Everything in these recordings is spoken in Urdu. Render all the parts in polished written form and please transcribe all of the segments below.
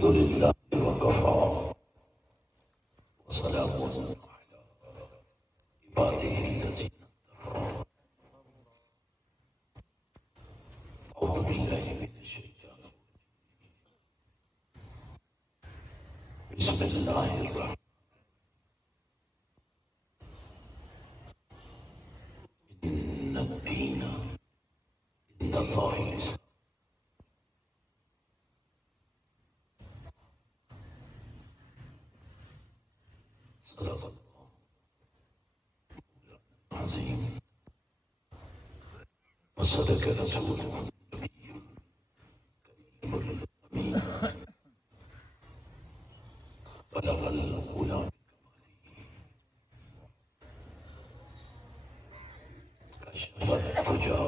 الحمد لله وكفى وسلام على عباده الذين اصطفى. أعوذ بالله من الشيطان الرجيم. بسم الله الرحمن إن الدين عند الله الإسلام. صدق الله العظيم وصدق رسوله النبي الكريم الأمين. بلغ الأولى كشف الدجى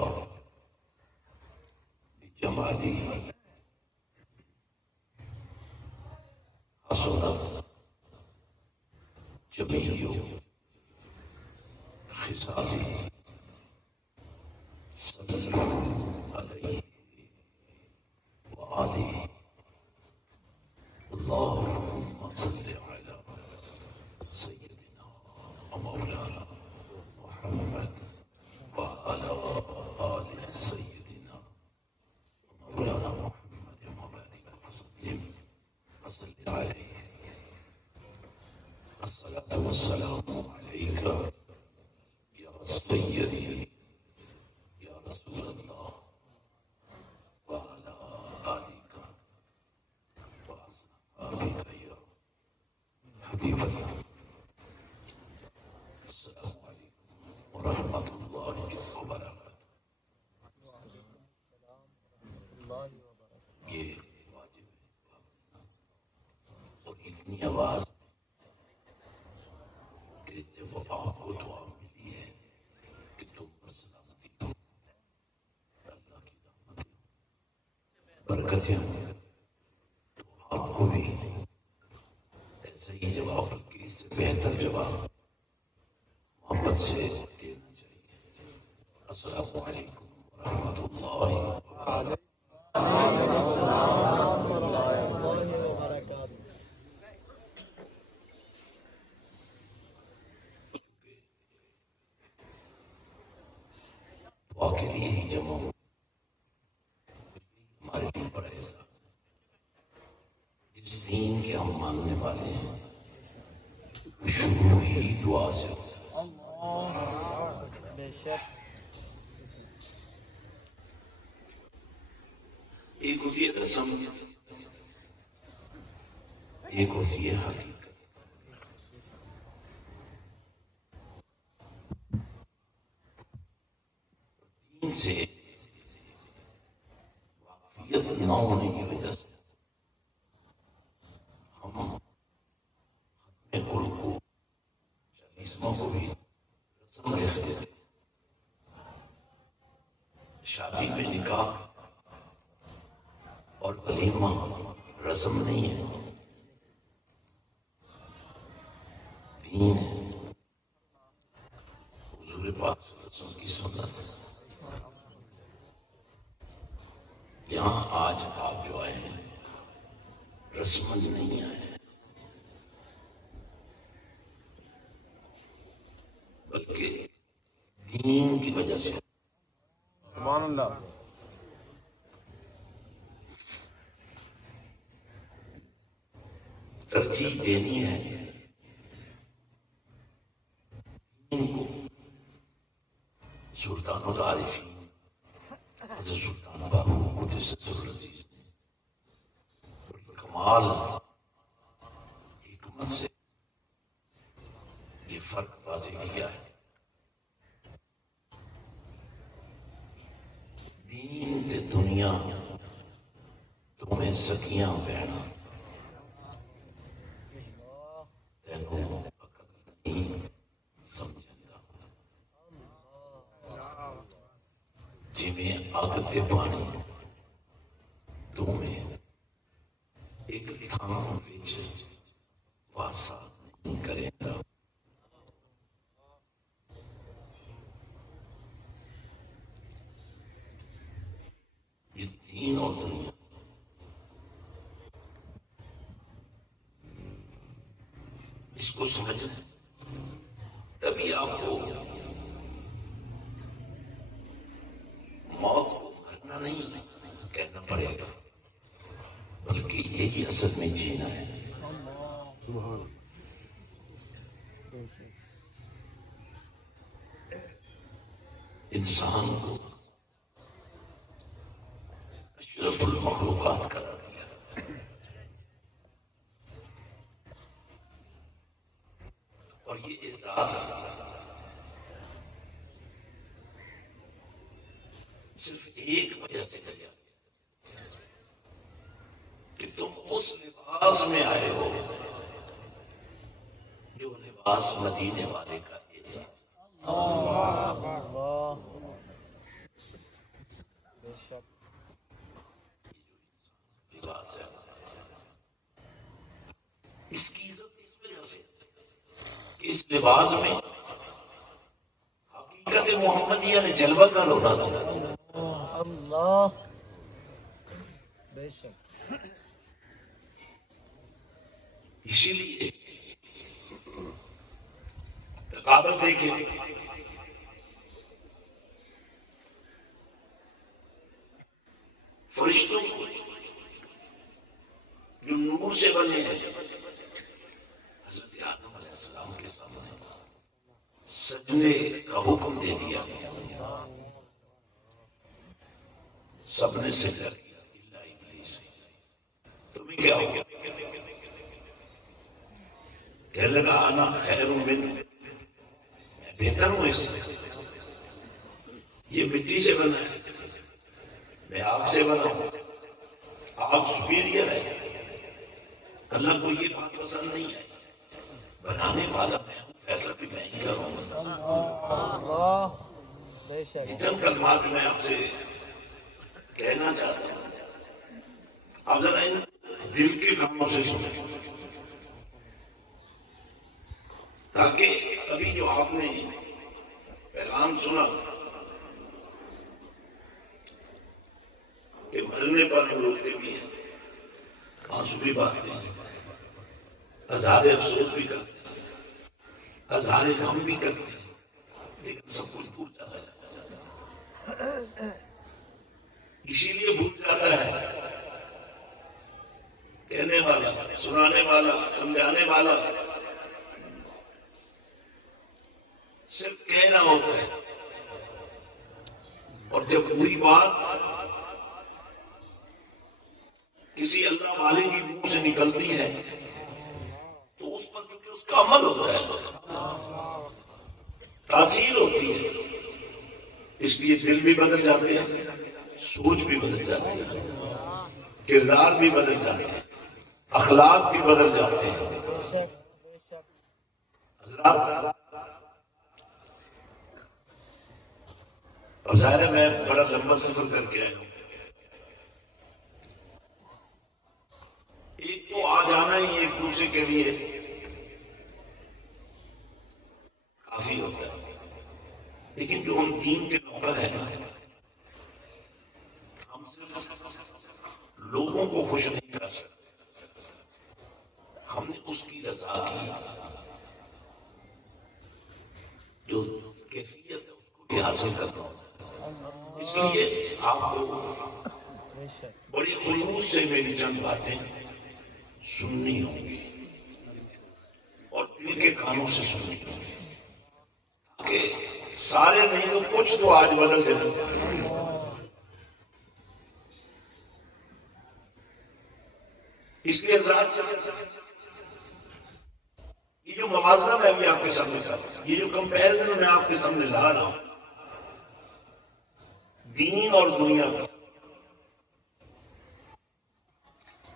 بجماله حسنت جميع خصاله. صلوا عليه وآله. اللهم صل على سيدنا ومولانا محمد وعلى آل سيدنا ومولانا محمد وبارك وسلم عليه. الصلاة والسلام عليك يا سيدي يا رسول الله وعلى آلك وأصحابك يا حبيب الله. السلام عليكم ورحمة الله وبركاته. یہ واجب ہے اور اتنی آواز کہ جب آپ کو دعا ملی ہے کہ تم پر سلامتی ہو، اللہ کی رحمت برکتیں ہوں، تو آپ کو بھی ایسا ہی جواب کہ اس سے بہتر جواب محبت سے دینا چاہیے. السلام علیکم ورحمۃ اللہ وبرکاتہ. دعا کے لیے ہی جمع ہمارے لیے بڑا احساس ہے. جس دین کے ہم ماننے والے ہیں وہ شروع ہی دعا سے ہوتا ہے. ایک ہوتی ہے رسم، ایک ہوتی ہے حقیقت. دین سے واقفیت نہ ہونے کی وجہ سے ہم ختم قرآن کو 40واں کو بھی رسم دیکھتے تھے. شادی میں نکاح اور ولیمہ رسم نہیں ہے، دین ہے. حضور پاک صلی اللہ علیہ وسلم کی سنت ہے. یہاں آج آپ جو آئے ہیں رسمن نہیں آئے ہیں، بلکہ دین کی وجہ سے. سبحان اللہ. ترجیح دینی ہے دین کو. سلطان العارفین حضرت سلطان بابو قدس العزیز نے بڑی کمال حکمت سے یہ فرق واضح کیا ہے. دین تے دنیا تمہیں سکیاں بہنا تینوں عقل نہیں سمجھندا. جویں اگ تے پانی تمہیں ایک تھان وچ واسا نہیں کرے گا. یہ دین اور دنیا سمجھ لیں، تبھی آپ کو موت کو مرنا نہیں کہنا پڑے گا، بلکہ یہی اصل میں جینا ہے۔ انسان کو اشرف المخلوقات قرار دیا، اور یہ اعزاز صرف ایک وجہ سے دیا کہ تم اس لباس میں آئے ہو جو لباس مدینے والے کا اعزاز۔ لباس ہے، اس کی عزت اس وجہ سے کہ اس لباس میں حقیقت محمدیہ نے جلوہ کر ہونا تھا۔ اللہ بے شک، اسی لیے تقابل دیکھیں، فرشتوں کو جو نور سے بنے ہیں حضرت آدم علیہ السلام کے سامنے سجدے کا حکم دے دیا، سب نے سجدہ کیا الا ابلیس۔ تمہیں کیا ہو گیا؟ کہنے لگا انا خیر منہ، میں بہتر ہوں اس سے، یہ مٹی سے بنا ہے، میں آگ سے بنا ہوں، آگ سپیریئر ہے۔ اللہ کو یہ بات پسند نہیں ہے، بنانے والا میں ہوں، فیصلہ بھی میں ہی کروں گا۔ اللہ بے شک، یہ چند کلمات میں آپ سے کہنا چاہتا ہوں، آپ ذرا ان دل کے کاموں سے سنیں، تاکہ ابھی جو آپ نے پیغام سنا کہ مرنے پر ہم روتے بھی ہیں، آنسو بھی بہاتے ہیں، اظہار افسوس بھی کرتے ہیں، اظہار غم بھی کرتے ہیں، لیکن سب کچھ بھول جاتا ہے۔ اسی لیے بھول جاتا ہے کہنے والا، سنانے والا، سمجھانے والا صرف کہنا ہوتا ہے، اور جب وہی بات کسی اللہ والے کی منہ سے نکلتی ہے تو اس پر چونکہ اس کا عمل ہوتا ہے، تاثیر ہوتی ہے، اس لیے دل بھی بدل جاتے ہیں، سوچ بھی بدل جاتی ہے، کردار بھی بدل جاتے ہیں، اخلاق بھی بدل جاتے ہیں۔ بے شک بے شک، حضرات، اب ظاہر ہے میں بڑا لمبا سفر کر کے آیا ہوں، ایک تو آ جانا ہی ایک دوسرے کے لیے کافی ہوتا ہے، لیکن جو ہم دین کے نوکر ہیں، ہم صرف لوگوں کو خوش نہیں کر سکتے، ہم نے اس کی رضا کی جو کیفیت ہے اس کو بھی حاصل کرنا ہوتا ہے۔ اس لیے آپ کو بے شک، بڑی خلوص سے میری چند باتیں سننی ہوں گی اور دل کے کانوں سے سننی ہوں گی، تاکہ سارے نہیں تو کچھ تو آج بدل جائے۔ اس لیے ذات یہ جو موازنہ میں ابھی آپ کے سامنے کر رہا ہوں، یہ جو کمپیرزن میں آپ کے سامنے لا رہا ہوں دین اور دنیا کا،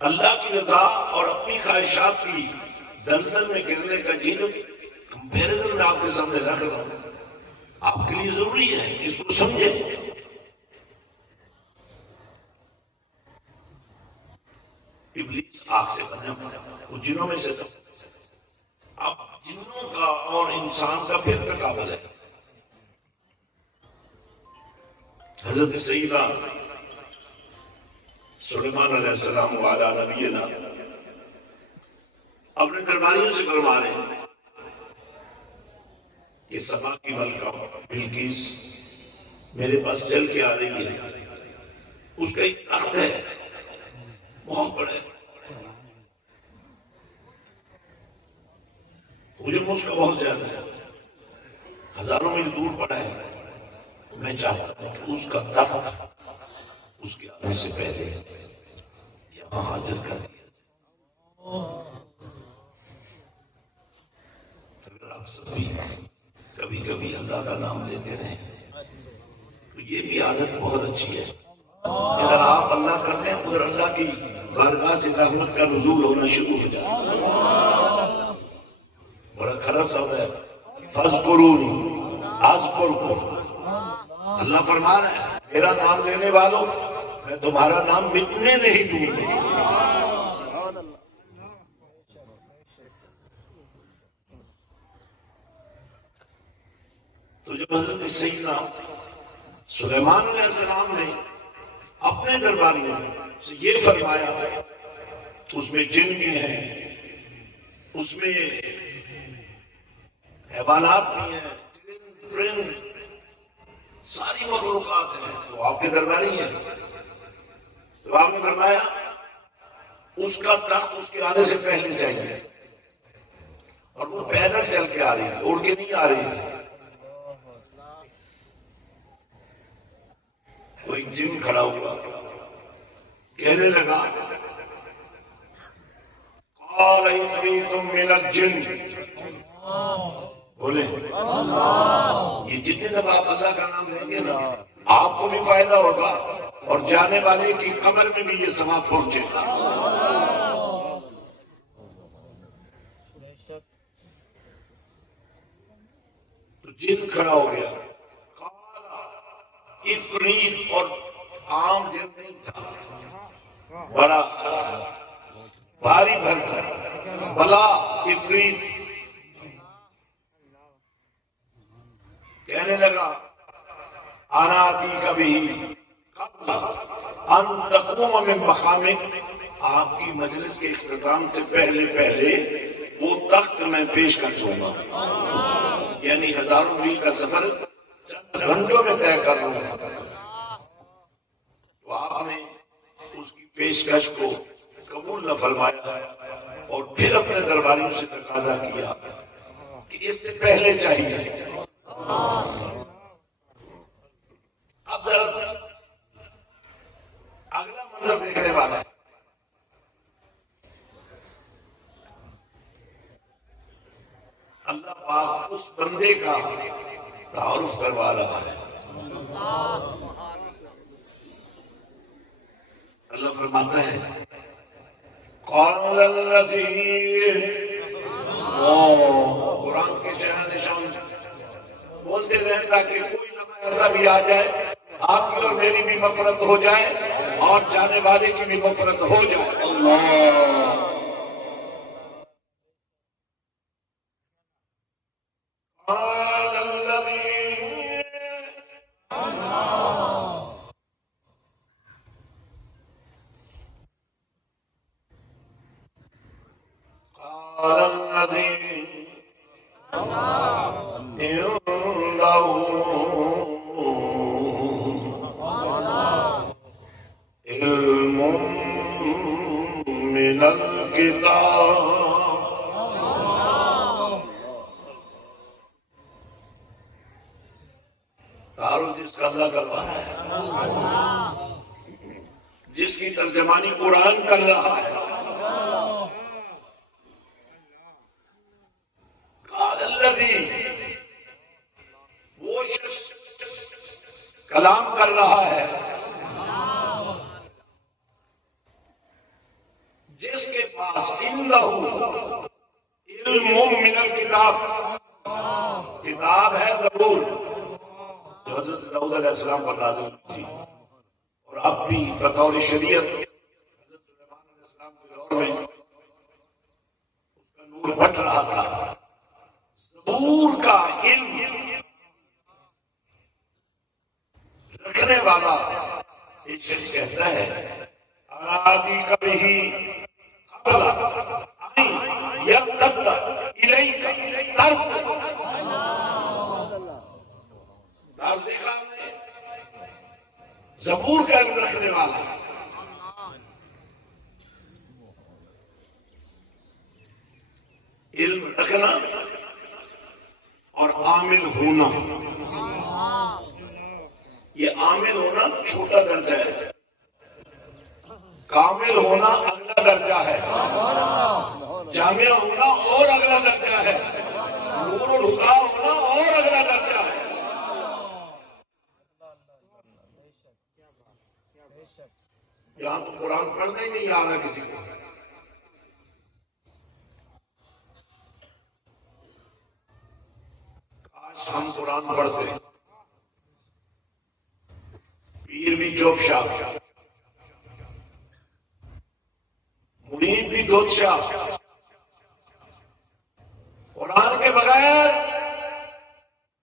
اللہ کی رضا اور اپنی خواہشات کی دلدل میں گرنے کا یہ جو کمپیرزن میں آپ کے سامنے رکھ رہا ہوں، آپ کے لیے ضروری ہے اس کو سمجھیں۔ ابلیس آگ سے بنا وہ جنوں میں سے تھا، اب جنوں کا اور انسان کا پھر تقابل ہے۔ حضرت سیدنا سلیمان علیہ السلام وعلیٰ نبینا اپنے درباریوں سے فرما رہے ہیں کہ سما کی ملکہ بلقیس میرے پاس چل کے آ رہی ہے، اس کا ایک تخت ہے بہت بڑا ہے، مجھے اس کا بہت زیادہ ہے، ہزاروں میل دور پڑا ہے، میں چاہتا ہوں کہ اس کا تخت اس کے آنے سے پہلے یہاں حاضر کر دیا جائے۔ اگر آپ سب بھی کبھی کبھی اللہ کا نام لیتے رہیں تو یہ بھی عادت بہت اچھی ہے۔ اگر آپ اللہ کرتے ہیں ادھر اللہ کی بارگاہ سے رحمت کا نزول ہونا شروع ہو جاتا ہے۔ بڑا کھرا سوال ہے، فَاذْكُرُونِي أَذْكُرْكُمْ، اللہ فرما رہا ہے میرا نام لینے والوں میں تمہارا نام مٹنے نہیں دوں گا۔ تو جب حضرت سیدنا سلیمان علیہ السلام نے اپنے درباریوں سے یہ فرمایا، اس میں جن بھی ہیں، اس میں حیوانات بھی ہیں، پرند ساری مخلوقات ہیں، تو آپ کے درباری ہیں۔ تو آپ نے فرمایا اس کا تخت اس کے آنے سے پہلے چاہیے، اور وہ پیدل چل کے آ رہی ہے، اڑ کے نہیں آ رہی ہے۔ وہ ایک جن کھڑا ہوا کہنے لگا، قال عفریت من الجن، بولے یہ جتنے دفعہ آپ اللہ کا نام لیں گے نا آپ کو بھی فائدہ ہوگا اور جانے والے کی قبر میں بھی یہ ثواب پہنچے گا۔ تو جن کھڑا ہو گیا، عفریت، اور عام جن نہیں تھا، بڑا بھاری بھر کر بلا عفریت کہنے لگا، انا آتیک بھی قبل ان تقوم من مقامک، آپ کی مجلس کے اختتام سے پہلے وہ تخت میں پیش کر دوں گا، یعنی ہزاروں میل کا سفر گھنٹوں میں طے کر لوں گا۔ تو آپ نے اس کی پیشکش کو قبول نہ فرمایا اور پھر اپنے درباریوں سے تقاضا کیا کہ اس سے پہلے چاہیے۔ اب ذرا اگلا منظر دیکھنے والا ہے، اللہ پاک اس بندے کا تعارف کروا رہا ہے۔ اللہ فرماتا ہے، قال الذی، قرآن کے شہد شان بولتے رہیں تاکہ کوئی لمحہ ایسا بھی آ جائے آپ کی اور میری بھی مغفرت ہو جائے اور جانے والے کی بھی مغفرت ہو جائے۔ قال الذی، قال الذی علم من الکتاب، تعارف جس کا اللہ کروا ہے، جس کی ترجمانی قرآن کر رہا ہے۔ قال الذی، وہ شخص کلام کر رہا ہے جس کے پاس عنده علم من الکتاب، کتاب ہے زبور جو حضرت داؤد علیہ السلام پر نازل ہوئی تھی، اور اب بھی بطور شریعت حضرت سلیمان علیہ السلام کے دور میں اس کا نور بٹ رہا تھا۔ زبور کا علم رکھنے والا ایک شخص کہتا ہے، آتی کبھی قبل ان یرتد الیک طرف، افریقہ میں زبور کا علم رکھنے والا، علم رکھنا اور عامل ہونا، یہ عامل ہونا چھوٹا درجہ ہے، کامل ہونا اگلا درجہ ہے، جامع ہونا اور اگلا درجہ ہے، نور الہدا ہونا اور اگلا درجہ ہے۔ یہاں تو قرآن پڑھنا ہی نہیں آ رہا کسی کو۔ کاش ہم قرآن پڑھتے، پیر بھی چوپ شاپ، مرید بھی دودھ شاپ، قرآن کے بغیر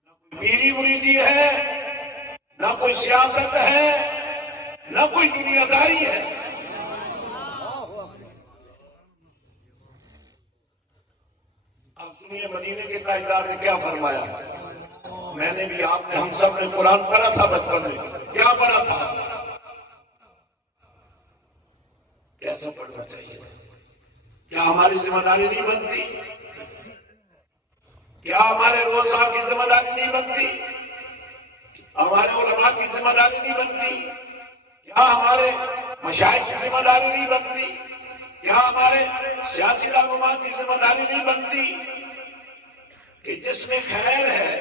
نہ کوئی پیری مریدی ہے، نہ کوئی سیاست ہے، نہ کوئی دنیا داری ہے۔ اب سنیے مدینے کے تاجدار نے کیا فرمایا۔ میں نے بھی، آپ نے، ہم سب نے قرآن پڑھا تھا بچپن میں، کیا پڑھا تھا؟ کیسا پڑھنا چاہیے؟ کیا ہماری ذمہ داری نہیں بنتی؟ کیا ہمارے روزہ کی ذمہ داری نہیں بنتی؟ ہمارے علماء کی ذمہ داری نہیں بنتی؟ کیا ہمارے مشائخ کی ذمہ داری نہیں بنتی؟ کیا ہمارے سیاسی رہنما کی ذمہ داری نہیں بنتی کہ جس میں خیر ہے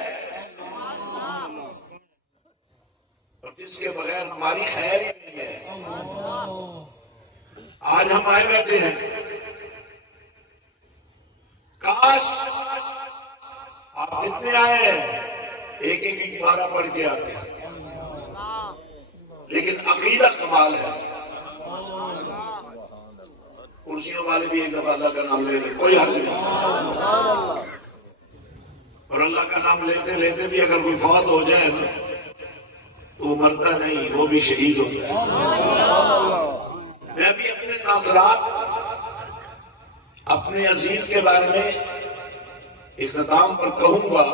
اور جس کے بغیر ہماری خیر ہی نہیں ہے؟ آج ہم آئے بیٹھے ہیں، کاش آپ جتنے آئے ہیں ایک ایک بارہ پڑھ کے آتے ہیں، لیکن عقیدہ کمال ہے۔ کرسیوں والے بھی ایک دفعہ اللہ کا نام لے لیں، کوئی حرج نہیں، اور اللہ کا نام لیتے لیتے بھی اگر کوئی فوت ہو جائے نا تو وہ مرتا نہیں، وہ بھی شہید ہوتا ہے۔ میں بھی اپنے تاثرات اپنے عزیز کے بارے میں اختتام پر کہوں گا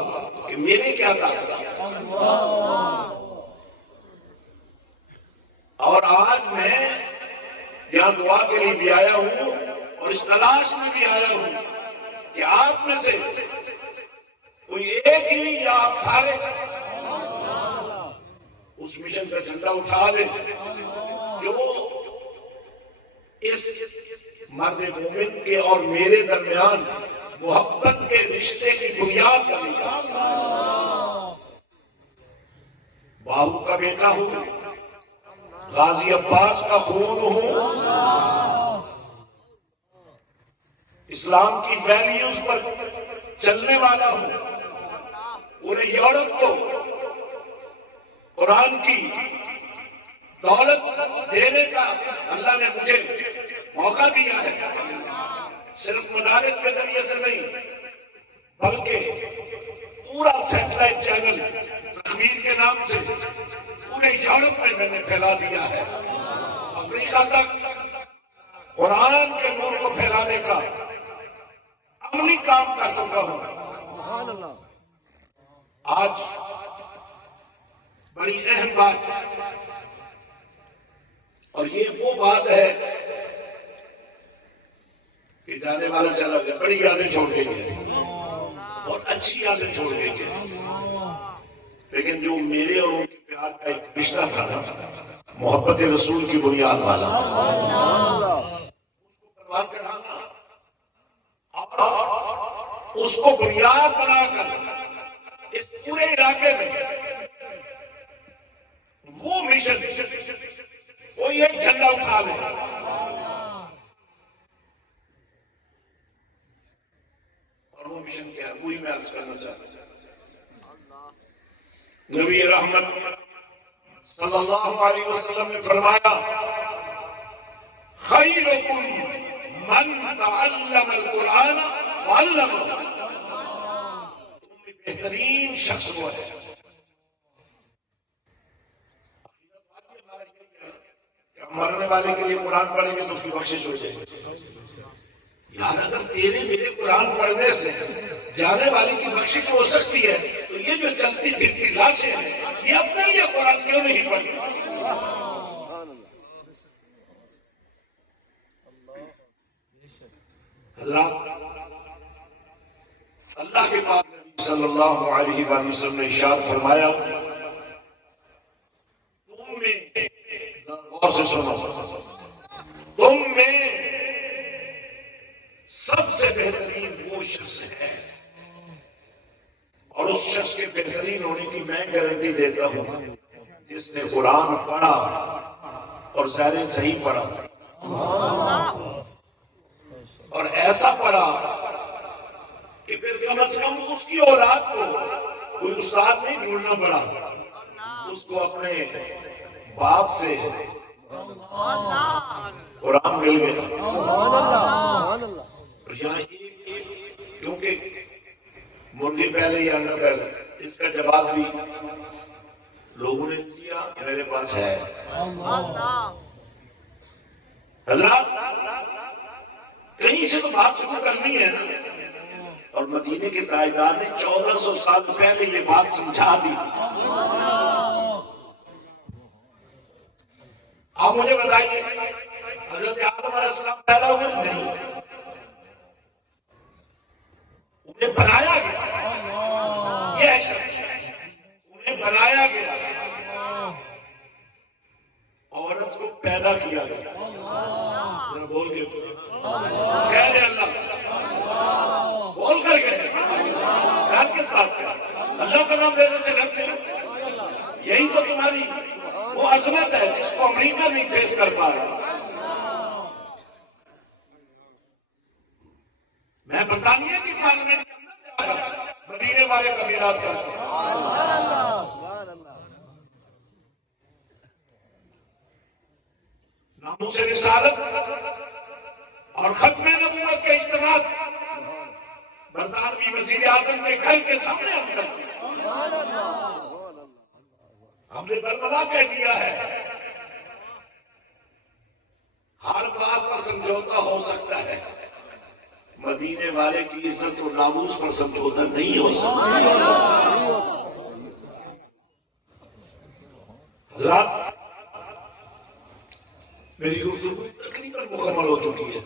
کہ میرے کیا تاثرات، اور آج میں یہاں دعا کے لیے بھی آیا ہوں اور اس تلاش میں بھی آیا ہوں کہ آپ میں سے کوئی ایک ہی یا آپ سارے اس مشن کا جھنڈا اٹھا لیں جو اس مرد مومن کے اور میرے درمیان محبت کے رشتے کی بنیاد بنی۔ باہو کا بیٹا ہوں، غازی عباس کا خون ہوں، اسلام کی ویلیوز پر چلنے والا ہوں، پورے یورپ کو قرآن کی دولت دینے کا اللہ نے مجھے موقع دیا ہے، صرف مدارس کے ذریعے سے نہیں بلکہ پورا سیٹلائٹ چینل تخمیر کے نام سے پورے یورپ میں نے پھیلا دیا ہے، افریقہ تک قرآن کے نور کو پھیلانے کا عملی کام کر چکا ہوں۔ آج بڑی اہم بات ہے، اور یہ وہ بات ہے کہ جانے والا چلا گیا، بڑی یادیں چھوڑ کے گئے اور اچھی یادیں چھوڑ کے گئے، لیکن جو میرے اور ان کے پیار کا ایک رشتہ تھا نا، محبت رسول کی بنیاد والا، اس کو پروان چڑھانا اور اس کو بنیاد بنا کر اس پورے علاقے میں وہ مشن، کوئی ایک جھنڈا اٹھا لے، اور وہ مشن کیا ہے وہی میں عرض کرنا چاہتا ہوں۔ نبی رحمت صلی اللہ علیہ وسلم نے فرمایا، خیرکم من تعلم القرآن وعلمہ، تم میں بہترین شخص وہ ہے۔ مرنے والے کے لیے قرآن پڑھیں گے تو اس کی بخشش ہو جائے گی۔ یار اگر تیرے میرے قرآن پڑھنے سے جانے والے کی بخشش ہو سکتی ہے تو یہ جو چلتی پھرتی لاشیں ہیں یہ اپنے لیے قرآن کیوں نہیں پڑھتی؟ حضرات اللہ کے پاک نبی صلی اللہ علیہ وآلہ وسلم نے ارشاد فرمایا تم میں غور سے سنو تم میں سب سے بہترین وہ شخص ہے اور اس شخص کے بہترین ہونے کی میں گارنٹی دیتا ہوں جس نے قرآن پڑھا اور ظاہر صحیح پڑھا اور ایسا پڑھا کہ پھر کم از کم اس کی اولاد کو کوئی استاد نہیں ڈھونڈنا پڑا، اس کو اپنے باپ سے قرآن مل گیا۔ یہاں کیونکہ مرغی پہلے یا انڈا پہلے، اس کا جواب بھی لوگوں نے دیا میرے پاس ہے۔ حضرات کہیں سے تو بات شروع کرنی ہے نا، اور مدینے کے تاجدار نے 1400 سال پہلے یہ بات سمجھا دی۔ آپ مجھے بتائیے حضرت آدم علیہ السلام پیدا ہوئے نہیں، انہیں بنایا گیا، یہ ہے شرط، انہیں بنایا گیا، عورت کو پیدا کیا گیا۔ ذرا بول کے کہہ دیں اللہ بول کر گئے رات کس بات کا؟ اللہ کا نام لینے سے ڈرتے ہیں؟ یہی تو تمہاری وہ عظمت ہے جس کو امریکہ نہیں فیس کر پا رہا۔ میں برطانیہ کی پارلیمنٹ کے اندر جا کر مدینے والے قبیلات کرتا ہوں، ناموس رسالت اور ختم نبوت کے اجتماع برطانوی وزیر اعظم کے گھر کے سامنے ہم کرتے ہیں۔ ہم نے برملا کہہ دیا ہے ہر بات پر سمجھوتا ہو سکتا ہے، مدینے والے کی عزت اور ناموس پر سمجھوتا نہیں ہو سکتا۔ حضرات میری گفتگو تقریباً مکمل ہو چکی ہے،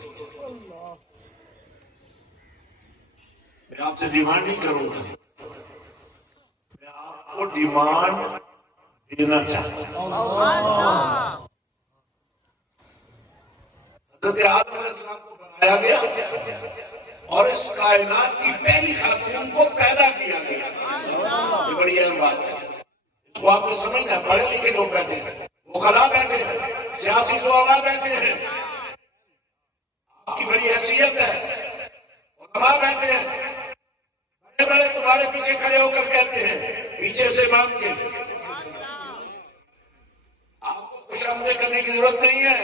میں آپ سے ڈیمانڈ نہیں کروں گا، میں آپ کو ڈیمانڈ دینا چاہتا ہوں۔ حضرت آدم علیہ السلام کو بنایا گیا اور اس کائنات کی پہلی خاتون کو پیدا کیا گیا، یہ بڑی اہم بات ہے، اس کو آپ نے سمجھنا ہے۔ پڑھے لکھے لوگ بیٹھے ہیں، وکلاء بیٹھے ہیں، سیاسی زعماء بیٹھے ہیں، آپ کی بڑی حیثیت ہے، علماء بیٹھے ہیں، بڑے بڑے تمہارے پیچھے کھڑے ہو کر کہتے ہیں پیچھے سے مان کے، آپ کو خوش آمدید کرنے کی ضرورت نہیں ہے۔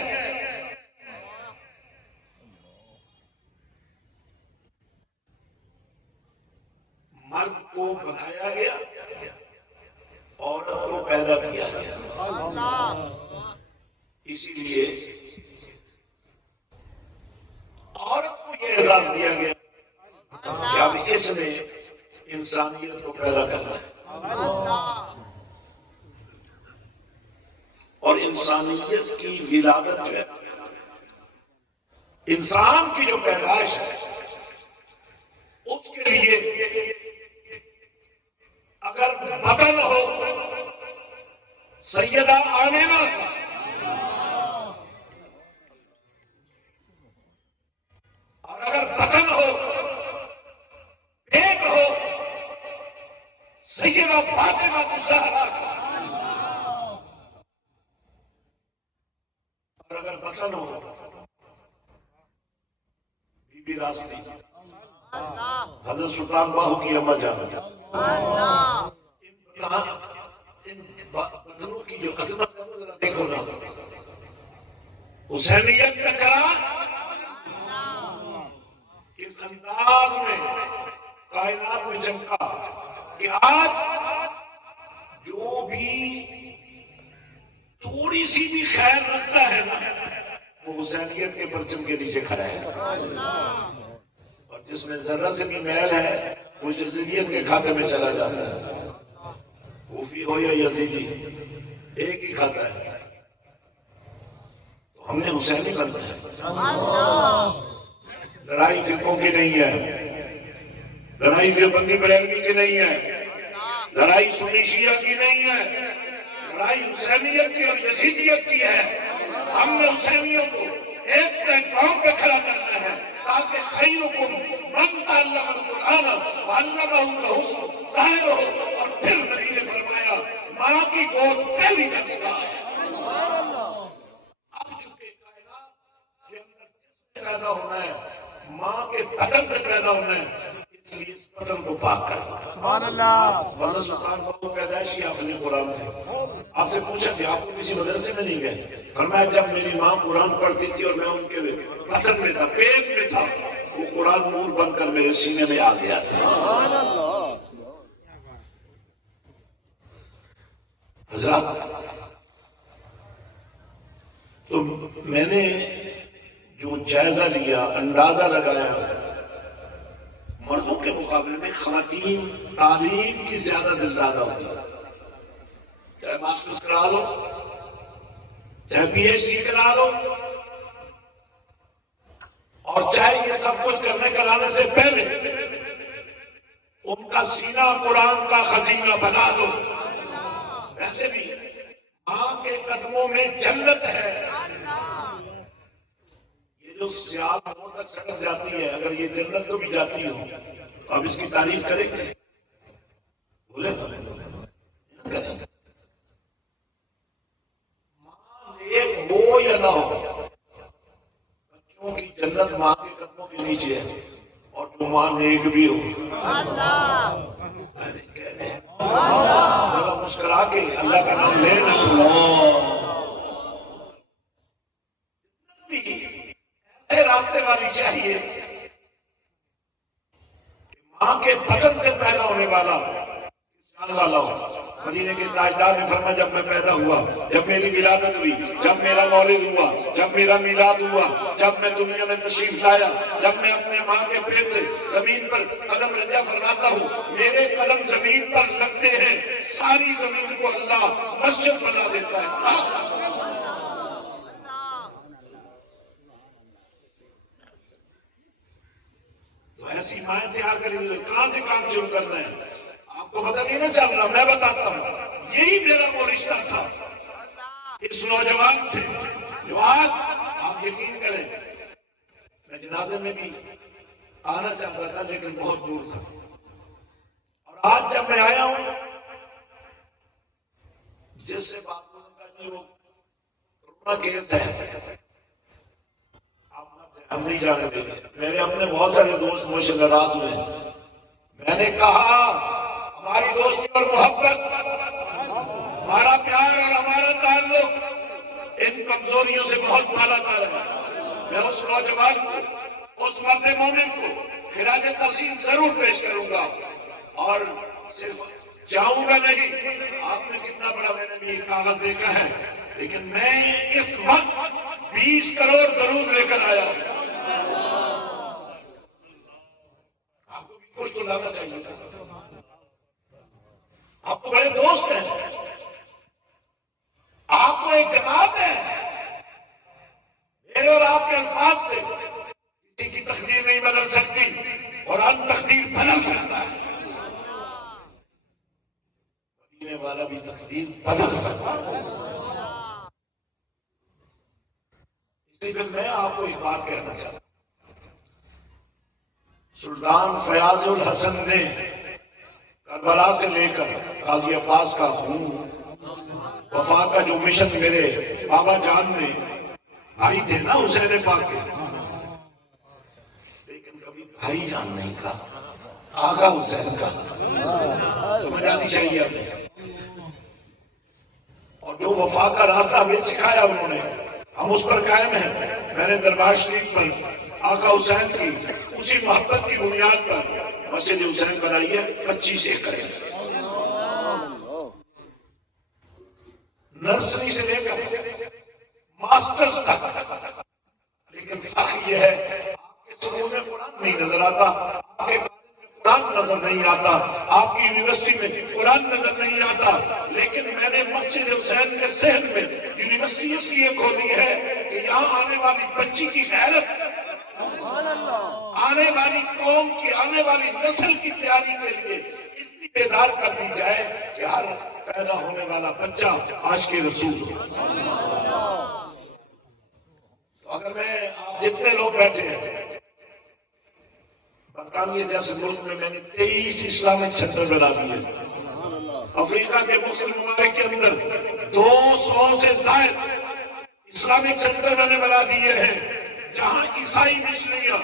مرد کو بنایا گیا، عورت کو پیدا کیا گیا، اسی لیے عورت کو یہ اعزاز دیا گیا کہ اب اس نے انسانیت کو پیدا کرنا ہے، اور انسانیت کی ولادت جو ہے، انسان کی جو پیدائش ہے، اس کے لیے اگر بطن ہو سیدہ آمینہ، اور اگر بطن ہو پیٹ ہو سیدہ فاطمہ الزہرا، اور اگر بطن ہو بی بی راستی حضرت سلطان باہو کی اماں جان، ان بطنوں کی جو عظمت ہے ذرا دیکھو نا، حسینیت کا چراغ اس انداز میں کائنات میں چمکا کہ آج جو بھی تھوڑی سی بھی خیر رکھتا ہے نا وہ حسینیت کے پرچم کے نیچے کھڑا ہے، اور جس میں ذرہ سے بھی میل ہے وہ جزیریت کے کھاتے میں چلا جاتا ہے۔ کوفی ہو یا یزیدی ایک ہی کھاتا ہے، تو ہم نے حسینی کرنا ہے۔ لڑائی فرقوں کی نہیں ہے، لڑائی دیوبندی بریلوی کی نہیں ہے، لڑائی سنی شیعہ کی نہیں ہے، لڑائی حسینیت کی اور یزیدیت کی ہے۔ ہم نے حسینیوں کو ایک پلیٹ فارم پہ کھڑا کرنا ہے تاکہ خیرکم من تعلم القرآن وعلمہ الحسن ظاہر ہو۔ اور پھر نبی نے فرمایا ماں کی گود پہلی جذبہ ہے۔ اب چونکہ کائنات کے اندر جس سے پیدا ہونا ہے ماں کے بدن سے پیدا ہونا ہے، اس لیے اس بدن کو پاک کرنا ہے۔ سبحان اللہ۔ حضرت سلطان بہو پیدائشی حافظ قرآن تھے۔ آپ سے پوچھا کہ آپ کو کسی مدرسے میں نہیں گئے؟ فرمایا جب میری ماں قرآن پڑھتی تھی اور میں ان کے بدن میں تھا، پیٹ میں تھا، وہ قرآن نور بن کر میرے سینے میں آ گیا تھا۔ سبحان اللہ۔ حضرات تو میں نے جو جائزہ لیا، اندازہ لگایا، مردوں کے مقابلے میں خواتین تعلیم کی زیادہ دلدادہ ہوتی ہے۔ چاہے ماسٹرز کرا لو، چاہے پی ایچ ڈی کرا لو، اور چاہے یہ سب کچھ کرنے کرانے سے پہلے ان کا سینہ قرآن کا خزینہ بنا دو۔ ویسے بھی ماں کے قدموں میں جنت ہے۔ یہ جو سیال موڑ تک سڑک جاتی ہے، اگر یہ جنت کو بھی جاتی ہو تو اب اس کی تعریف کریں گے؟ بولے نا، ماں نیک ہو یا نہ ہو، بچوں کی جنت ماں کے قدموں کے نیچے ہے، اور جو ماں نیک بھی ہو۔ میں نے کہہ دیں ذرا مسکرا کے اللہ کا نام لینا ایسے راستے والی چاہیے کہ ماں کے بدن سے پیدا ہونے والا ہو۔ مدینے کے تاجدار نے فرمایا جب میں پیدا ہوا، جب میری ولادت ہوئی، جب میرا مولد ہوا، جب میرا میلاد ہوا، جب میں دنیا میں تشریف لایا، جب میں اپنے ماں کے پیٹ سے زمین پر قدم رجا فرماتا ہوں، میرے قدم زمین پر لگتے ہیں، ساری زمین کو اللہ مسجد بنا دیتا ہے۔ تو ایسی مائیں تیار کریں، کہاں سے کام شروع کرنا ہے؟ آپ کو پتہ نہیں نہ چل رہا، میں بتاتا ہوں۔ یہی میرا وہ رشتہ تھا اس نوجوان سے جو آج آپ یقین کریں میں جنازے میں بھی آنا چاہتا تھا لیکن بہت دور تھا، اور آج جب میں آیا ہوں جس سے بات کا جو کورونا کیس ہے ہم نہیں جانے دیں گے۔ میرے اپنے بہت سارے دوست مجھ سے ناراض ہوئے، میں نے کہا ہماری دوستی اور محبت، ہمارا پیار اور ہمارا تعلق ان کمزوریوں سے بہت بالا تر ہے۔ میں اس نوجوان کو، اس مرد مومن کو خراج تحسین ضرور پیش کروں گا، اور صرف جاؤں گا نہیں۔ آپ نے کتنا بڑا میں نے بھی کاغذ دیکھا ہے، لیکن میں اس وقت 20 کروڑ درود لے کر آیا ہوں۔ آپ کو بھی کچھ تو لانا چاہیے تھا، آپ تو بڑے دوست ہیں، آپ کو ایک جماعت ہے۔ میرے اور آپ کے الفاظ سے کسی کی تقدیر نہیں بدل سکتی، قرآن تقدیر بدل سکتا ہے، مدینے والا بھی تقدیر بدل سکتا ہے۔ اس لیے میں آپ کو ایک بات کہنا چاہتا ہوں، سلطان فیاض الحسن نے کربلا سے لے کر قاضی عباس کا خون وفا کا جو مشن میرے بابا جان نے بھائی تھے نا حسین پاک کے، لیکن کبھی بھائی جان نہیں کہا، آقا حسین کا سمجھ آنی چاہیے ہمیں۔ اور جو وفا کا راستہ ہمیں سکھایا انہوں نے، ہم اس پر قائم ہیں۔ میں نے دربار شریف پر آقا حسین کی اسی محبت کی بنیاد پر مسجد حسین بنائی ہے، 25 ایکڑ نرسری سے لے کر ماسٹرز تک۔ لیکن فرق یہ ہے آپ کے سکول میں قرآن نہیں نظر آتا، آپ کے کالج میں قرآن نظر نہیں آتا، آپ کی یونیورسٹی میں قرآن نظر نہیں آتا، لیکن میں نے مسجد حسین کے صحن میں یونیورسٹی اس لیے کھولی ہے کہ یہاں آنے والی بچی کی غیرت، آنے والی قوم کی، آنے والی نسل کی تیاری کے لیے اتنی بیدار کر دی جائے کہ ہر پیدا ہونے والا بچہ عاشق رسول ہو۔ تو اگر آپ جتنے لوگ بیٹھے ہیں، برطانیہ جیسے ملک میں نے 23 اسلامک سینٹر بنا دیے، افریقہ کے مختلف ممالک کے اندر 200 سے زائد اسلامک سینٹر میں نے بنا دیے ہیں، جہاں عیسائی مشنریاں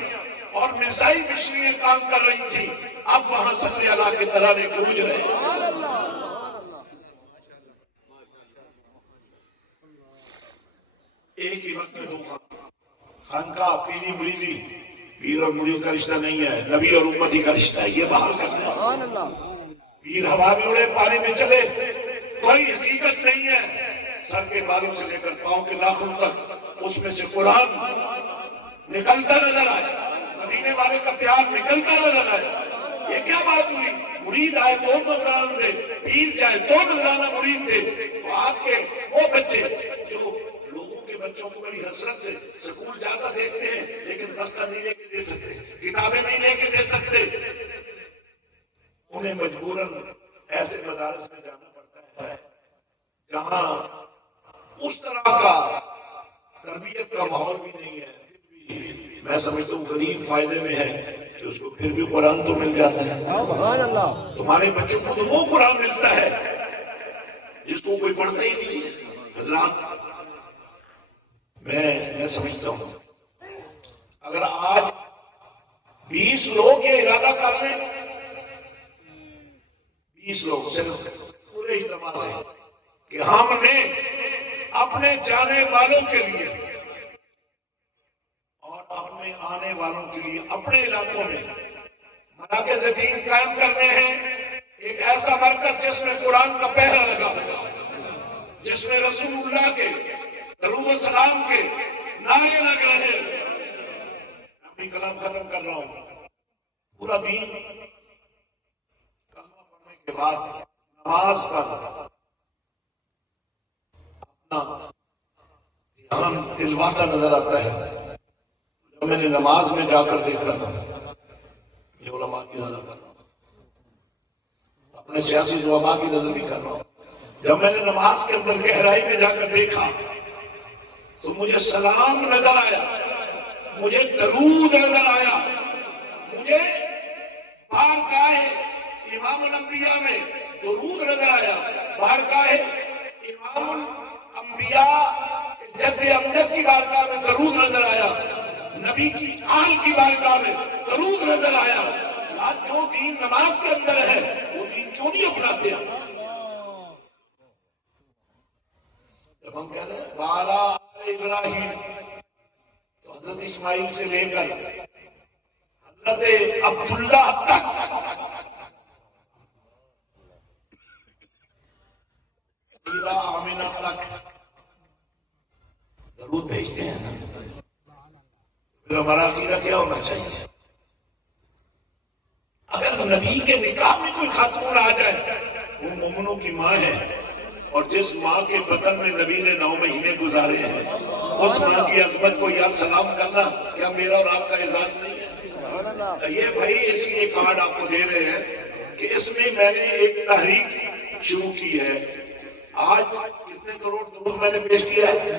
اور مرزائی مشنریاں کام کر رہی تھی، اب وہاں صلی اللہ کے ترانے گونج رہے ہیں۔ ایک ہی وقت میں دو خانقاہ پیری مریدی، پیر اور مرید کا رشتہ نہیں ہے، نبی اور امتی کا رشتہ ہے، یہ بحال کرنا ہے۔ پیر ہوا میں اڑے، پانی میں چلے، کوئی حقیقت نہیں ہے۔ سر کے بالوں سے لے کر پاؤں کے ناخن تک اس میں سے قرآن نکلتا نظر آئے، مدینے والے کا پیار نکلتا نظر آئے۔ یہ کیا بات ہوئی؟ مرید آئے تو نذرانہ دے، پیر جائے تو نذرانہ مرید دے۔ تو آپ کے وہ بچے جو لوگوں کے بچوں کو بڑی حسرت سے سکول جاتا دیکھتے ہیں، لیکن بستہ نہیں لے کے دے سکتے، کتابیں نہیں لے کے دے سکتے، انہیں مجبوراً ایسے مدارس میں جانا پڑتا ہے جہاں اس طرح کا تربیت کا ماحول بھی نہیں ہے۔ میں سمجھتا ہوں غریب فائدے میں ہے کہ اس کو پھر بھی قرآن تو مل جاتا ہے۔ تمہارے بچوں کو تو وہ قرآن ملتا ہے جس کو کوئی پڑھتا ہی نہیں ہے۔ حضرات، میں سمجھتا ہوں اگر آج 20 لوگ یہ ارادہ کر لیں، 20 لوگ صرف پورے اجتماع سے، کہ ہم نے اپنے جانے والوں کے لیے اور اپنے آنے والوں کے لیے اپنے علاقوں میں مراکز دین قائم کرنے ہیں، ایک ایسا مرکز جس میں قرآن کا پہرا لگا ہوگا، جس میں رسول اللہ کے درود و سلام کے نعرے لگ رہے ہیں۔ اپنی کلام ختم کر رہا ہوں۔ پورا دین کلمہ پڑھنے کے بعد نماز پر اپنا دھیان دلواتا نظر آتا ہے۔ جب میں نے نماز میں جا کر دیکھا تھا، یہ علماء کی نظر کر رہا ہوں، اپنے سیاسی زعماء کی نظر بھی کر رہا ہوں، جب میں نے نماز کے اندر گہرائی میں جا کر دیکھا تو مجھے سلام نظر آیا، مجھے درود نظر آیا، مجھے بارگاہ امام الانبیاء میں درود نظر آیا، بارگاہ امام الانبیاء جد امجد کی بارگاہ میں درود نظر آیا، نبی کی آل کی بارگاہ میں درود نظر آیا۔ یار، جو دین نماز کے اندر ہے وہ دین کیوں نہیں اپناتے ہیں؟ جب ہم کہتے ہیں بالا ابراہیم، تو حضرت اسماعیل سے لے کر حضرت عبداللہ تک، سیدہ آمینہ تک درود بھیجتے ہیں۔ پھر ہمارا عقیدہ کیا ہونا چاہیے؟ اگر نبی کے نکاح میں کوئی خاتون آ جائے، وہ مومنوں کی ماں ہے، اور جس ماں کے بدن میں نبی نے 9 مہینے گزارے ہیں، اس ماں کی عظمت کو یاد سلام کرنا کیا میرا اور آپ کا اعزاز نہیں ہے؟ یہ بھائی اس لیے کارڈ آپ کو دے رہے ہیں کہ اس میں میں نے ایک تحریک شروع کی ہے۔ آج کتنے کروڑ درود میں نے پیش کیا ہے؟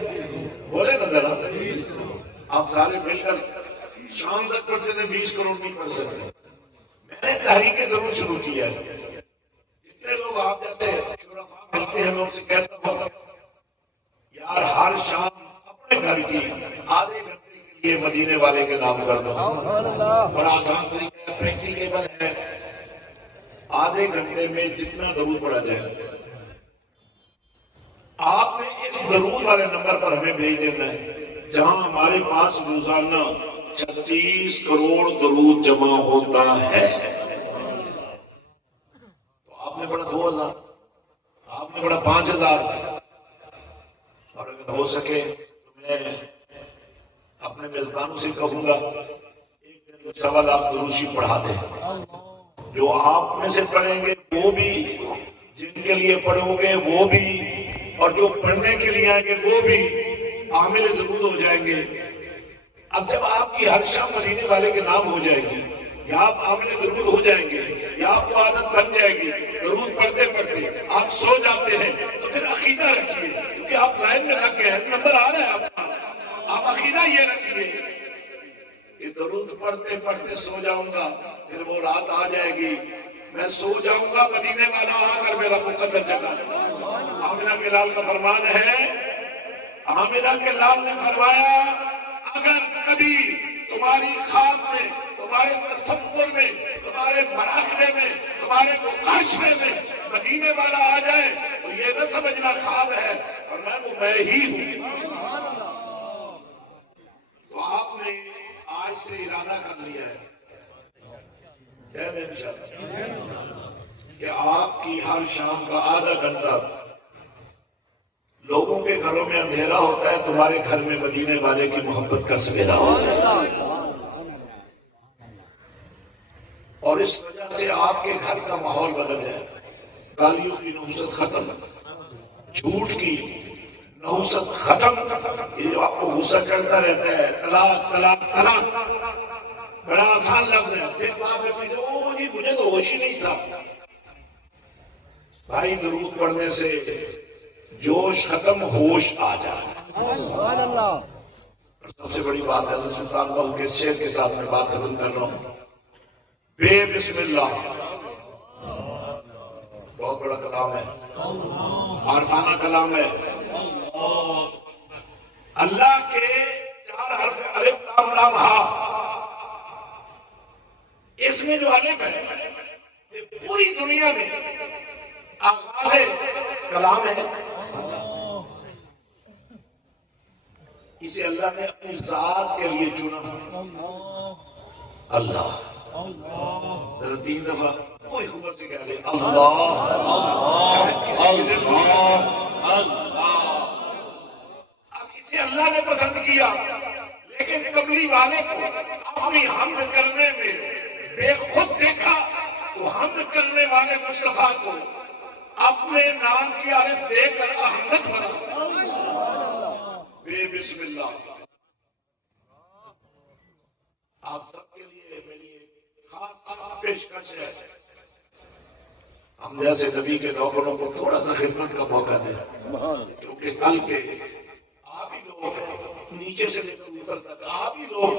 بولے نا ذرا، آپ سارے مل کر شام تک پڑھتے تھے، 20 کروڑ نہیں پڑھ سکتے۔ میں نے تحریک درود شروع کیا ہے۔ جتنے لوگ آپ جیسے شرفاء ملتے ہیں، میں ان سے کہتا ہوں یار ہر شام اپنے گھر کی آدھے گھنٹے کے لیے مدینے والے کے نام کر دو۔ بڑا آسان طریقہ ہے، پریکٹیکیبل ہے۔ آدھے گھنٹے میں جتنا درود پڑھا جائے، آپ نے اس درود والے نمبر پر ہمیں بھیج دینا ہے، جہاں ہمارے پاس روزانہ 36 کروڑ درود جمع ہوتا ہے۔ تو آپ نے پڑھا 2000، آپ نے پڑھا 5000، اور اگر ہو سکے تو میں اپنے میزبانوں سے کہوں گا ایک دن 1.25 لاکھ درود شریف پڑھا دیں۔ جو آپ میں سے پڑھیں گے وہ بھی، جن کے لیے پڑھو گے وہ بھی، اور جو پڑھنے کے لیے آئیں گے وہ بھی عامل درود ہو جائیں گے۔ اب جب آپ کی ہر شام مدینے والے کے نام ہو جائے گی، یا آپ عامل درود ہو جائیں گے، یا آپ کو عادت بن جائے گی، درود پڑھتے پڑھتے آپ سو جاتے ہیں، تو پھر عقیدہ رکھیے، کیونکہ آپ لائن میں لگ گئے ہیں، نمبر آ رہا ہے آپ کا۔ آپ عقیدہ یہ رکھیے کہ درود پڑھتے پڑھتے سو جاؤں گا، پھر وہ رات آ جائے گی، میں سو جاؤں گا، مدینے والا آ کر میرا مقدر جگہ ہے۔ آمنہ کے لال کا فرمان ہے، آمنہ کے لال نے فرمایا اگر کبھی تمہاری خواب میں، تمہارے تصور میں، تمہارے مراقبے میں، تمہارے مکاشفے میں مدینے والا آ جائے تو یہ نہ سمجھنا خواب ہے، فرمایا وہ میں ہی ہوں۔ تو آپ نے آج سے ارادہ کر لیا ہے کہ آپ کی ہر شام کا آدھا گھنٹہ، لوگوں کے گھروں میں اندھیرا ہوتا ہے، تمہارے گھر میں مدینے والے کی محبت کا سویرا ہوتا ہے، اور اس وجہ سے آپ کے گھر کا ماحول بدل جائے گا۔ گالیوں کی نحوست ختم، جھوٹ کی نحوست ختم۔ یہ جو آپ کو غصہ چڑھتا رہتا ہے، طلاق طلاق طلاق، بڑا آسان لفظ ہے، پھر بعد میں کہتے او جی مجھے تو ہوش ہی نہیں تھا۔ بھائی درود پڑھنے سے جوش ختم، ہوش آ جائے۔ سب سے بڑی بات ہے، حضرت سلطان بہو کے شعر کے ساتھ میں بات ختم کر رہا ہوں۔ بے بسم اللہ بہت بڑا کلام ہے، عارفانہ کلام ہے۔ اللہ کے 4 حرف الف لام لام ہا، اس میں جو الف ہے یہ پوری دنیا میں آغاز کلام ہے۔ اسے اللہ نے اپنی ذات کے لیے چنا، اللہ۔ ذرا 3 دفعہ کوئی قوت سے کہہ دے اللہ، شاید کسی کے دل میں اب اسے اللہ نے پسند کیا، لیکن قبلی والے کو اپنی حمد کرنے میں بے خود دیکھا تو حمد کرنے والے مصطفیٰ کو اپنے نام کی عارف دے کر احمد بنا۔ بے بسم اللہ۔ آپ سب کے لیے میری خاص پیشکش ہے، ہم جیسے نبی کے نوکروں کو تھوڑا سا خدمت کا موقع دیں، کیونکہ کل کے آپ ہی لوگ ہیں، نیچے سے لے کر اوپر تک آپ ہی لوگ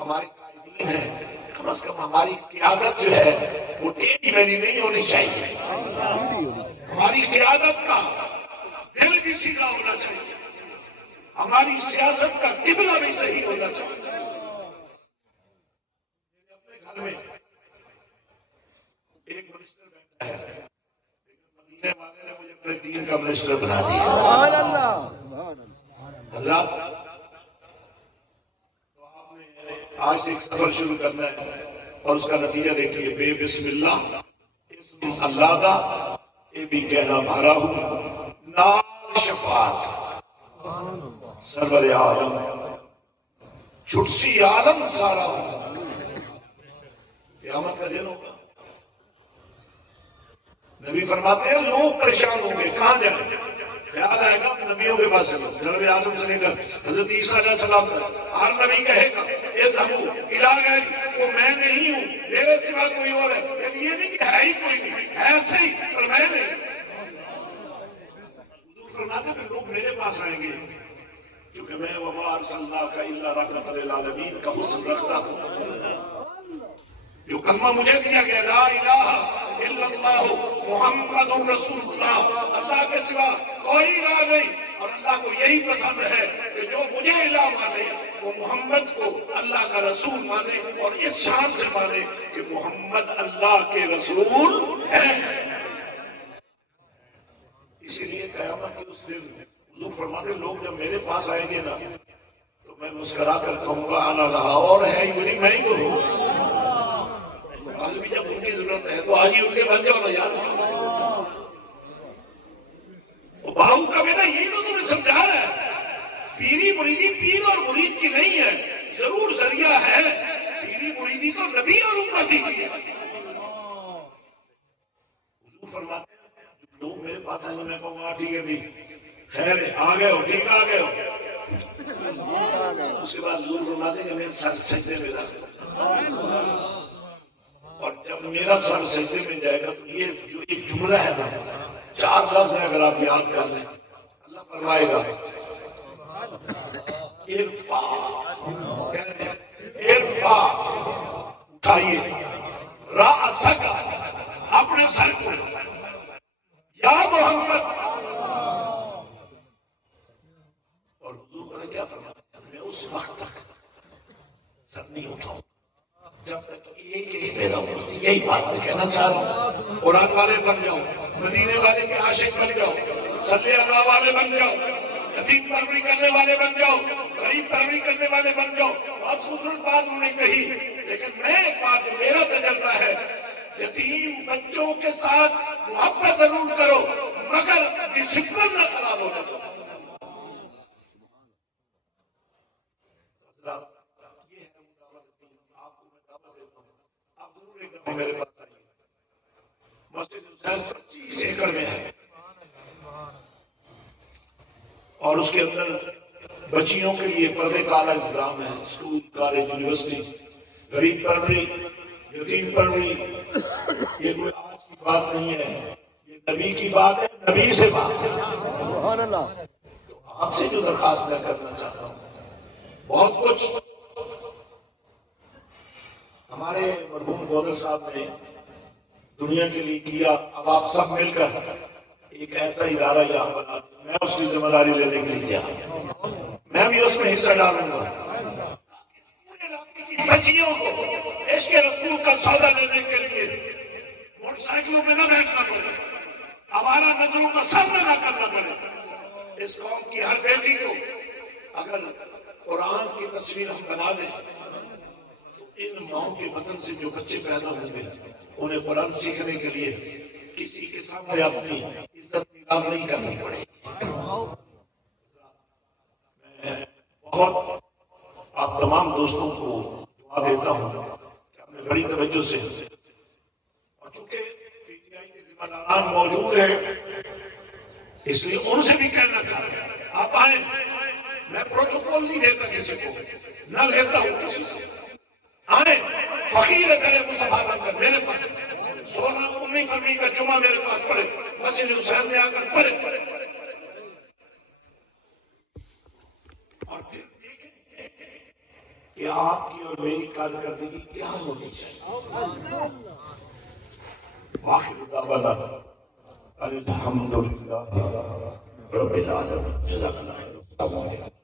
ہمارے قائدین ہیں۔ کم از کم ہماری قیادت جو ہے وہ ٹیڑھی میڑھی نہیں ہونی چاہیے، ہماری قیادت کا دل بھی سیدھا ہونا چاہیے، ہماری سیاست کا قبلہ بھی صحیح ہونا چاہیے۔ اپنے گھر میں ایک منسٹر بیٹھا ہے، لیکن مدینے والے نے مجھے اپنے دین کا منسٹر بنا دیا۔ حضرات تو آپ نے آج سے ایک سفر شروع کرنا ہے، اور اس کا نتیجہ دیکھیے۔ بے بسم اللہ، اسم اللہ کا یہ بھی کہنا بھرا ہوں، نال شفاعت سرور عالم، چھٹسی عالم سارا ہوں۔ قیامت کا دن ہوگا، نبی فرماتے ہیں لوگ پریشان ہوں گے، کہاں جائیں؟ خیال آئے گا نبیوں کے پاس چلو، جناب آدم سے لے کر حضرت عیسیٰ علیہ السلام تک ہر نبی کہے گا اذهبوا الی غیری، وہ میں نہیں ہوں، میرے سوا کوئی اور ہے۔ یعنی یہ نہیں کہ ہے ہی کوئی نہیں، ہے صحیح پر میں نہیں۔ حضور فرماتے ہیں لوگ میرے پاس آئیں گے کیونکہ میں وما ارسلناک الا رحمۃ للعالمین کا حسن رکھتا ہوں۔ جو کلمہ مجھے دیا گیا لا الہ الا اللہ محمد رسول اللہ، اللہ کے سوا کوئی الہ نہیں، اور اللہ کو یہی پسند ہے کہ جو مجھے الہ مانے وہ محمد کو اللہ کا رسول مانے، اور اس شان سے مانے کہ محمد اللہ کے رسول ہے۔ اسی لیے قیامت کے اس دن حضور فرماتے لوگ جب میرے پاس آئیں گے نا تو میں مسکرا کر کہوں گا انا لہا، اور ہے ہی نہیں، میں ہی تو ہوں۔ آج بھی جب ان کی ضرورت ہے تو آج ہی ان کے بن جاؤ نا یار۔ باہو کا بیٹا یہی تو تمہیں سمجھا رہا ہے، پیری مریدی پیر اور مرید کی نہیں ہے، ضرور ذریعہ ہے، پیری مریدی تو نبی اور امتی کی ہے۔ فرماتے ہیں لوگ میرے پاس آئیں گے میں کہوں گا ٹھیک ہے جی خیر ہے آ گئے ہو ٹھیک آ گئے ہو اس کے بعد حضور فرماتے ہیں کہ میرے سر سجدے میں رکھ دو اور جب میرا سر سجدے میں جائے گا تو یہ جو ایک جملہ ہے نا 4 لفظ ہے اگر آپ یاد کر لیں اللہ فرمائے گا ارفع ارفع اٹھائیے رأسک اپنے سر کو یا محمد اور حضور نے کیا فرمایا میں اس وقت تک سر نہیں اٹھاؤں جب تک ایک میرا یہی بات میں کہنا چاہ رہا ہوں قرآن والے بن جاؤ مدینے والے کے عاشق بن جاؤ صلی اللہ والے بن جاؤ یتیم پروری کرنے والے بن جاؤ غریب پروری کرنے والے بن جاؤ بہت خوبصورت بات انہوں نے کہی لیکن میں ایک بات میرا تجربہ ہے یتیم بچوں کے ساتھ محبت ضرور کرو مگر ڈسپلن نہ خراب ہونے دو میرے پاس آئیے مسجد حسین 25 ایکڑ میں ہے اور اس کے اندر بچیوں کے لیے پردے کا اعلیٰ انتظام ہے اسکول کالج یونیورسٹی غریب پروری یتیم پروری یہ کوئی آج کی بات نہیں ہے یہ نبی کی بات ہے نبی سے بات ہے تو آپ سے جو درخواست میں کرنا چاہتا ہوں بہت کچھ ہمارے مرحوم گورنر صاحب نے دنیا کے لیے کیا اب آپ سب مل کر ایک ایسا ادارہ یہاں بنا میں اس کی ذمہ داری لینے کے لیے تیار میں بھی اس میں حصہ ڈالوں گا بچیوں کو عشق رسول کا سودا لینے کے لیے موٹر سائیکلوں میں نہ بیٹھنا پڑے ہمارا نظروں کا سامنا نہ کرنا پڑے اس قوم کی ہر بیٹی کو اگر قرآن کی تصویر ہم بنا دیں ان ماؤں کے وطن سے جو بچے پیدا ہوں گے انہیں قرآن سیکھنے کے لیے کسی کے سامنے اپنی عزت نگاہ نہیں کرنی پڑے میں بہت آپ تمام دوستوں کو دعا دیتا ہوں کہ آپ نے بڑی توجہ سے اور چونکہ پی ٹی آئی کے ذمہ داران موجود ہیں اس لیے ان سے بھی کہنا چاہتا ہوں آپ آئیں میں پروٹوکول نہیں دیتا کسی کو نہ لیتا ہوں کسی سے آئیں فقیر کرے مصطفیٰ کر میرے پاس 16 فروری کا جمعہ میرے پاس پڑھے مسجد حسین میں آ کر پڑھے اور پھر دیکھیں کہ آپ کی اور میری کارکردگی کیا ہونی چاہیے واخر دعوانا الحمدللہ رب العالمین جزاک اللہ خیر